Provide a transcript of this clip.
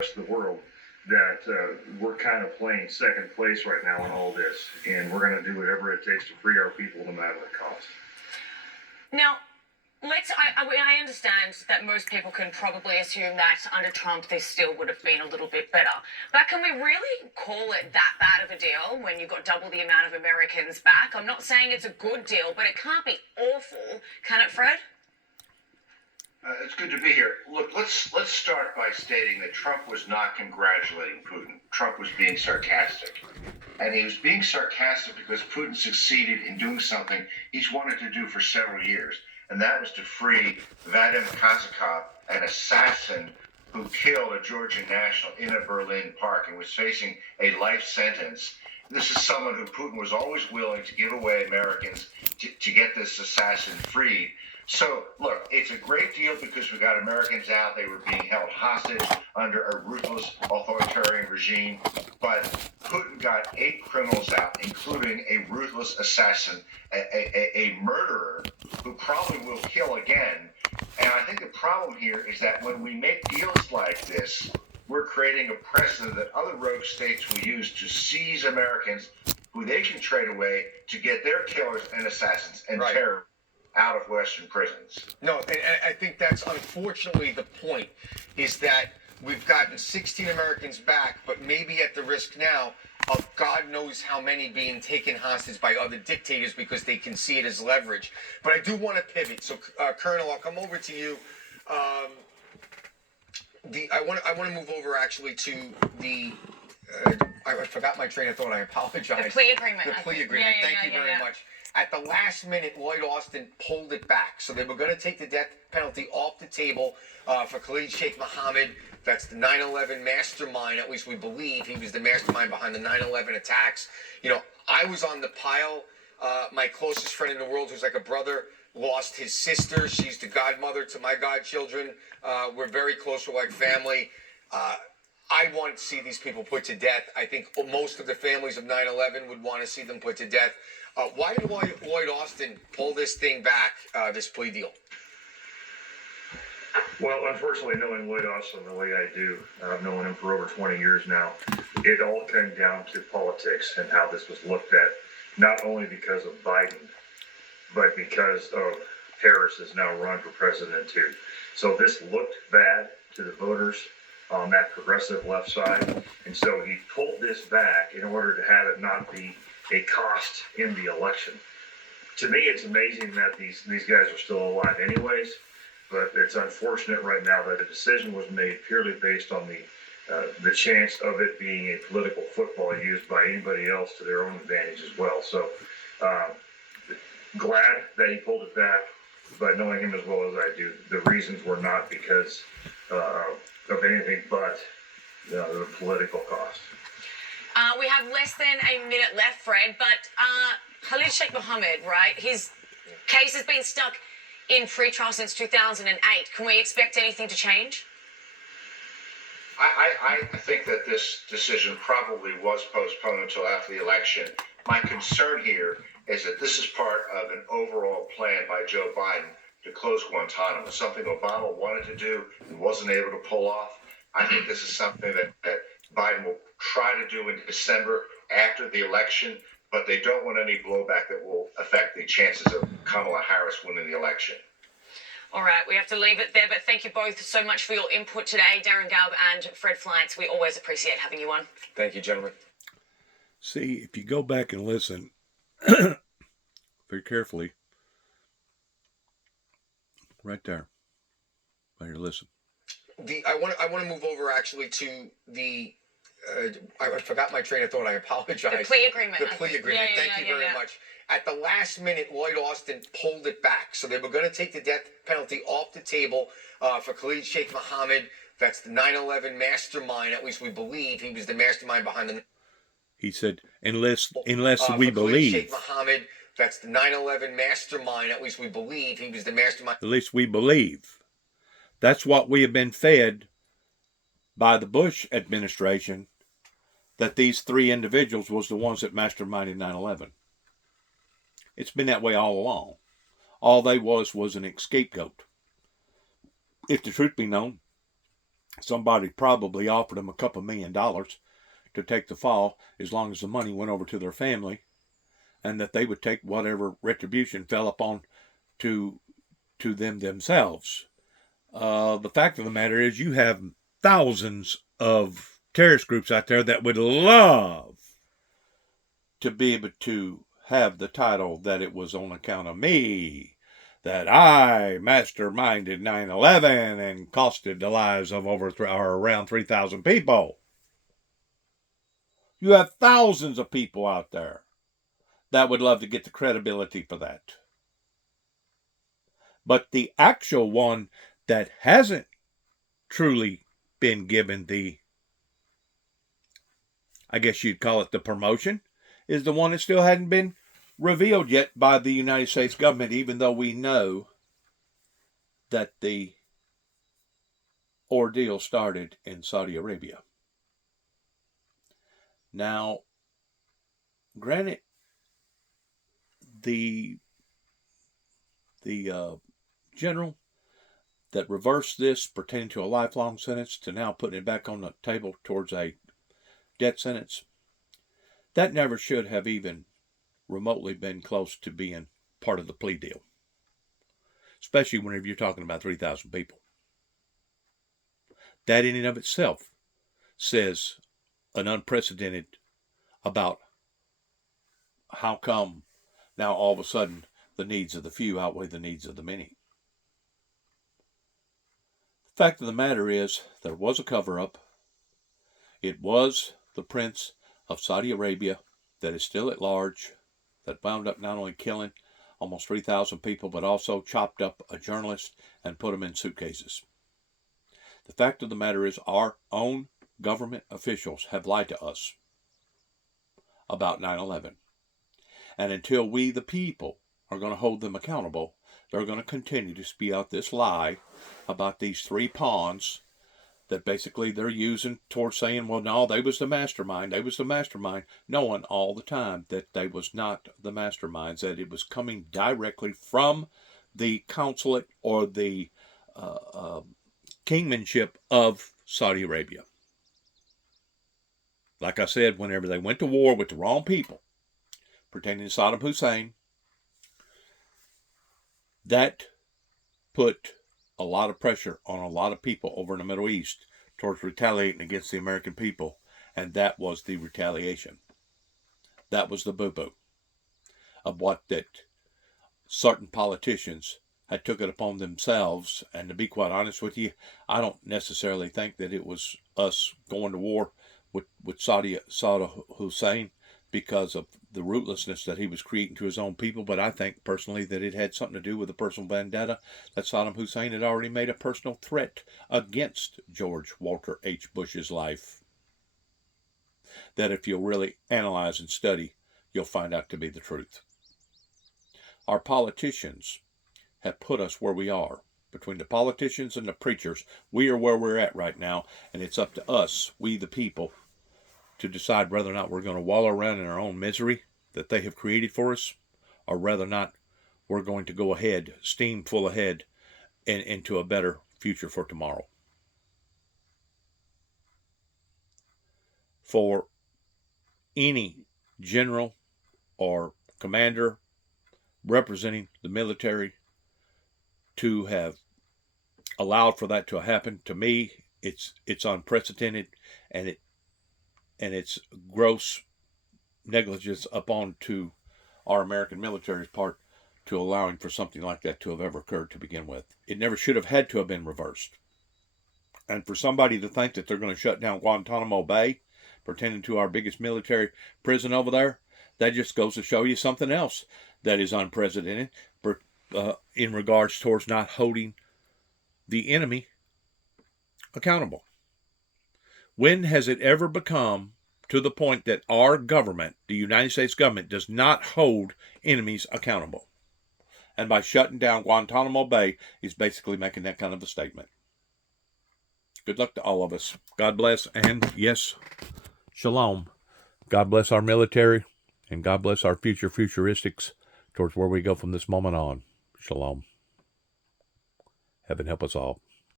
rest of the world that we're kind of playing second place right now in all this, and we're going to do whatever it takes to free our people, no matter the cost. Now, I understand that most people can probably assume that under Trump this still would have been a little bit better. But can we really call it that bad of a deal when you've got double the amount of Americans back? I'm not saying it's a good deal, but it can't be awful, can it, Fred? It's good to be here. Look, let's start by stating that Trump was not congratulating Putin. Trump was being sarcastic. And he was being sarcastic because Putin succeeded in doing something he's wanted to do for several years. And that was to free Vadim Kazakov, an assassin who killed a Georgian national in a Berlin park and was facing a life sentence. This is someone who Putin was always willing to give away Americans to get this assassin freed. So, look, it's a great deal because we got Americans out. They were being held hostage under a ruthless authoritarian regime. But Putin got 8 criminals out, including a ruthless assassin, a murderer who probably will kill again. And I think the problem here is that when we make deals like this, we're creating a precedent that other rogue states will use to seize Americans who they can trade away to get their killers and assassins and terrorists out of Western prisons. No, and I think that's unfortunately the point, is that we've gotten 16 Americans back, but maybe at the risk now of God knows how many being taken hostage by other dictators because they can see it as leverage. But I do want to pivot. So, Colonel, I'll come over to you. I want to move over actually to the. I forgot my train of thought. I apologize. The plea agreement. The plea agreement. Thank you very much. At the last minute, Lloyd Austin pulled it back. So they were going to take the death penalty off the table for Khalid Sheikh Mohammed. That's the 9/11 mastermind. At least we believe he was the mastermind behind the 9/11 attacks. You know, I was on the pile. My closest friend in the world, who's like a brother, lost his sister. She's the godmother to my godchildren. We're very close. We're like family. I want to see these people put to death. I think most of the families of 9/11 would want to see them put to death. Why did Lloyd Austin pull this thing back, this plea deal? Well, unfortunately, knowing Lloyd Austin the way I do, I've known him for over 20 years now, it all came down to politics and how this was looked at, not only because of Biden, but because of Harris is now run for president too. So this looked bad to the voters on that progressive left side, and so he pulled this back in order to have it not be a cost in the election. To me, it's amazing that these guys are still alive anyways, but it's unfortunate right now that a decision was made purely based on the chance of it being a political football used by anybody else to their own advantage as well. So glad that he pulled it back, but knowing him as well as I do, the reasons were not because of anything but the political cost. We have less than a minute left, Fred, but Khalid Sheikh Mohammed, right? His case has been stuck in pretrial since 2008. Can we expect anything to change? I think that this decision probably was postponed until after the election. My concern here is that this is part of an overall plan by Joe Biden to close Guantanamo, something Obama wanted to do and wasn't able to pull off. I think this is something that Biden will try to do in December after the election, but they don't want any blowback that will affect the chances of Kamala Harris winning the election. All right, we have to leave it there, but thank you both so much for your input today, Darren Galb and Fred Flights. We always appreciate having you on. Thank you, gentlemen. See, if you go back and listen very carefully, right there, right here, listen. I want to move over actually to the. I forgot my train of thought. I apologize. The plea agreement. The plea agreement. Thank you very much. At the last minute, Lloyd Austin pulled it back. So they were going to take the death penalty off the table for Khalid Sheikh Mohammed. That's the 9/11 mastermind. At least we believe he was the mastermind behind the. He said, unless we Khalid believe. Sheikh Mohammed. That's the 9/11 mastermind. At least we believe he was the mastermind. At least we believe. That's what we have been fed by the Bush administration, that these 3 individuals was the ones that masterminded 9/11. It's been that way all along. All they was an scapegoat. If the truth be known, somebody probably offered them a couple $1 million to take the fall as long as the money went over to their family, and that they would take whatever retribution fell upon to them themselves. The fact of the matter is, you have thousands of terrorist groups out there that would love to be able to have the title that it was on account of me, that I masterminded 9/11 and costed the lives of around 3,000 people. You have thousands of people out there that would love to get the credibility for that. But the actual one that hasn't truly been given the, I guess you'd call it the promotion, is the one that still hadn't been revealed yet by the United States government, even though we know that the ordeal started in Saudi Arabia. Now, granted, the general that reversed this pertaining to a lifelong sentence to now putting it back on the table towards a death sentence, that never should have even remotely been close to being part of the plea deal, especially whenever you're talking about 3,000 people. That in and of itself says an unprecedented about how come now all of a sudden the needs of the few outweigh the needs of the many. The fact of the matter is, there was a cover-up. It was the Prince of Saudi Arabia that is still at large, that wound up not only killing almost 3,000 people, but also chopped up a journalist and put them in suitcases. The fact of the matter is, our own government officials have lied to us about 9/11. And until we, the people, are going to hold them accountable, they're going to continue to spew out this lie about these three pawns that basically they're using towards saying, well, no, they was the mastermind, knowing all the time that they was not the masterminds, that it was coming directly from the consulate or the kingmanship of Saudi Arabia. Like I said, whenever they went to war with the wrong people, pertaining to Saddam Hussein, that put a lot of pressure on a lot of people over in the Middle East towards retaliating against the American people, and that was the retaliation. That was the boo-boo of what that certain politicians had took it upon themselves. And to be quite honest with you, I don't necessarily think that it was us going to war with Saddam Hussein because of the rootlessness that he was creating to his own people, but I think personally that it had something to do with a personal vendetta, that Saddam Hussein had already made a personal threat against George Walter H. Bush's life. That if you'll really analyze and study, you'll find out to be the truth. Our politicians have put us where we are. Between the politicians and the preachers, we are where we're at right now, and it's up to us, we the people, to decide whether or not we're going to wallow around in our own misery that they have created for us, or whether or not we're going to go ahead, steam full ahead, and into a better future for tomorrow. For any general or commander representing the military to have allowed for that to happen, to me, it's unprecedented, and it's gross negligence upon to our American military's part to allowing for something like that to have ever occurred to begin with. It never should have had to have been reversed. And for somebody to think that they're going to shut down Guantanamo Bay, pertaining to our biggest military prison over there, that just goes to show you something else that is unprecedented in regards towards not holding the enemy accountable. When has it ever become to the point that our government, the United States government, does not hold enemies accountable? And by shutting down Guantanamo Bay is basically making that kind of a statement. Good luck to all of us. God bless, and yes, shalom. God bless our military, and God bless our futuristics towards where we go from this moment on. Shalom. Heaven help us all.